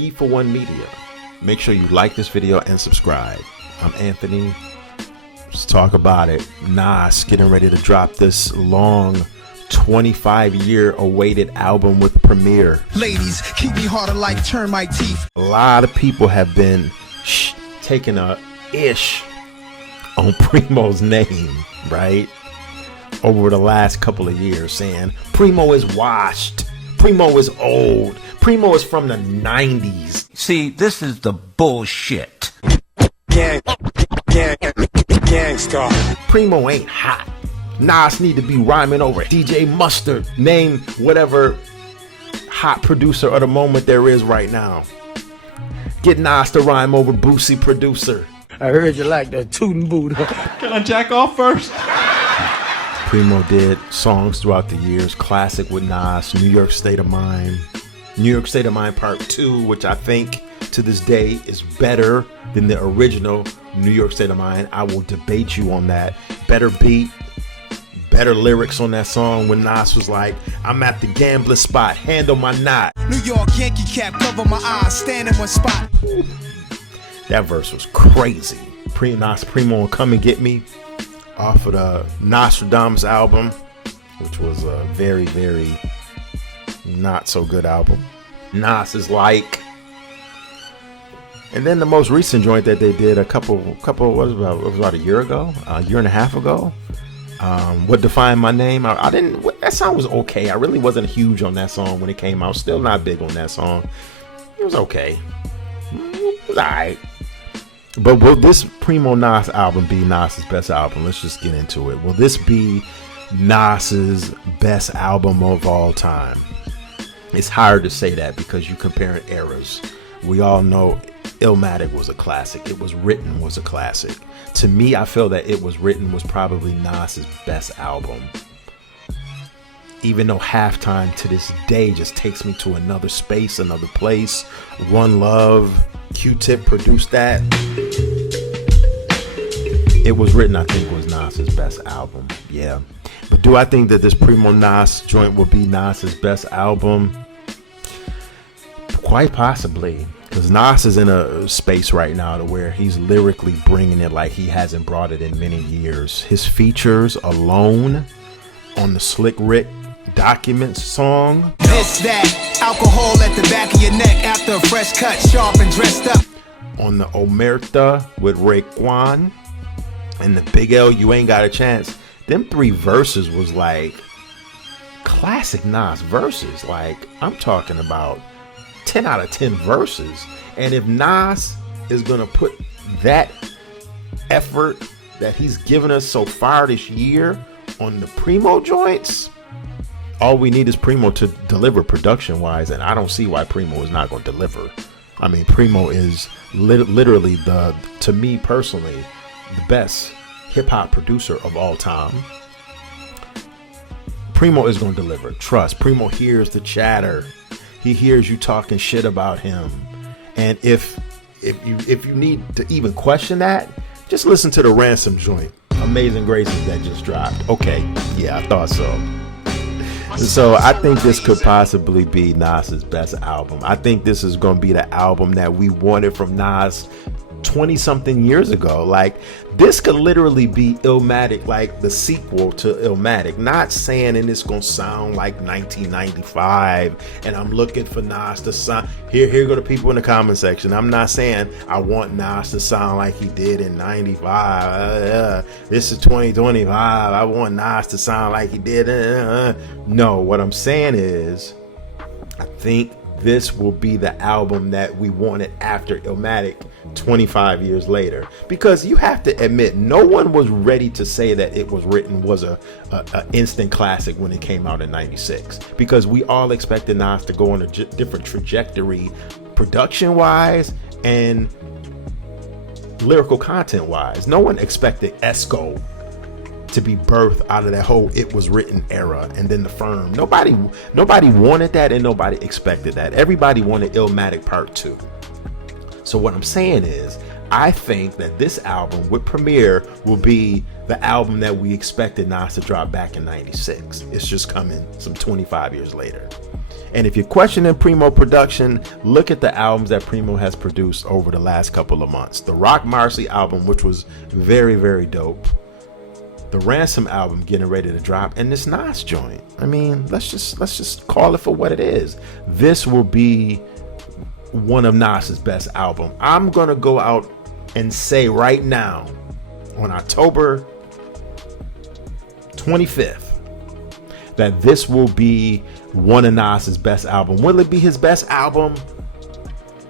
E for One Media. Make sure you like this video and subscribe. I'm Anthony. Let's talk about it. Nas getting ready to drop this long 25-year awaited album with Premier. Ladies, keep me harder like termite teeth. A lot of people have been taking a ish on Primo's name, right? Over the last couple of years, saying Primo is washed, Primo is old, Primo is from the 90s. See, this is the bullshit. Gangsta. Primo ain't hot. Nas need to be rhyming over DJ Mustard. Name whatever hot producer of the moment there is right now. Get Nas to rhyme over Boosie producer. I heard you like that tootin' boot. Can I jack off first? Primo did songs throughout the years. Classic with Nas, New York State of Mind. New York State of Mind Part 2, which I think to this day is better than the original New York State of Mind. I will debate you on that. Better beat, better lyrics on that song when Nas was like, I'm at the gambling spot, handle my knot. New York Yankee cap, cover my eyes, stand in one spot. That verse was crazy. Nas Primo and Come and Get Me off of the Nostradamus album, which was a very, very not so good album. Nas is like, and then the most recent joint that they did it was about a year ago, a year and a half ago. What Defined My Name? That song was okay. I really wasn't huge on that song when it came out. Still not big on that song. It was okay. It was alright. But will this Primo Nas album be Nas's best album? Let's just get into it. Will this be Nas's best album of all time? It's hard to say that because you're comparing eras. We all know Illmatic was a classic. It Was Written was a classic. To me, I feel that It Was Written was probably Nas's best album. Even though Halftime to this day just takes me to another space, another place. One Love, Q-Tip produced that. It Was Written, I think, was Nas's best album. Yeah. But do I think that this Primo Nas joint will be Nas's best album? Quite possibly. Because Nas is in a space right now to where he's lyrically bringing it like he hasn't brought it in many years. His features alone on the Slick Rick Documents song. It's that alcohol at the back of your neck after a fresh cut, sharp and dressed up. On the Omerta with Raekwon and the Big L, You Ain't Got a Chance. Them 3 verses was like classic Nas verses. Like, I'm talking about 10 out of 10 verses. And if Nas is gonna put that effort that he's given us so far this year on the Primo joints, all we need is Primo to deliver production wise, and I don't see why Primo is not going to deliver. I mean, Primo is literally to me personally, the best hip-hop producer of all time. Primo is going to deliver. Trust. Primo hears the chatter. He hears you talking shit about him. And if you need to even question that, just listen to the Ransom joint, Amazing Graces, that just dropped. Okay, yeah, I thought so. So I think this could possibly be Nas's best album. I think this is going to be the album that we wanted from Nas 20 something years ago. Like, this could literally be Illmatic, like the sequel to Illmatic. Not saying and it's gonna sound like 1995 and I'm looking for Nas to sound here go the people in the comment section. I'm not saying I want Nas to sound like he did in 95. This is 2025, I want Nas to sound like he did. No, what I'm saying is I think this will be the album that we wanted after Illmatic 25 years later. Because you have to admit, no one was ready to say that It Was Written was a instant classic when it came out in 96. Because we all expected Nas to go on a different trajectory, production-wise and lyrical content-wise. No one expected Esco to be birthed out of that whole It Was Written era, and then The Firm. Nobody wanted that, and nobody expected that. Everybody wanted Illmatic Part 2. So what I'm saying is, I think that this album with Premier will be the album that we expected Nas to drop back in 96. It's just coming some 25 years later. And if you're questioning Primo production, look at the albums that Primo has produced over the last couple of months. The Rock Marcy album, which was very, very dope. The Ransom album getting ready to drop, and this Nas joint. I mean, let's just call it for what it is. This will be one of Nas's best album. I'm gonna go out and say right now, on October 25th, that this will be one of Nas's best album. Will it be his best album?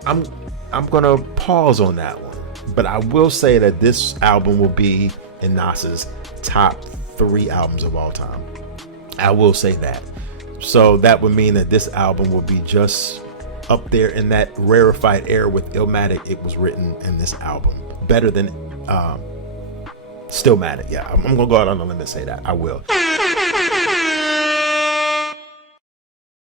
I'm gonna pause on that one, but I will say that this album will be in Nas's top 3 albums of all time. I will say that. So that would mean that this album will be just up there in that rarefied air with Illmatic. It was written in this album. Better than Stillmatic. Yeah, I'm gonna go out on a limb and say that. I will.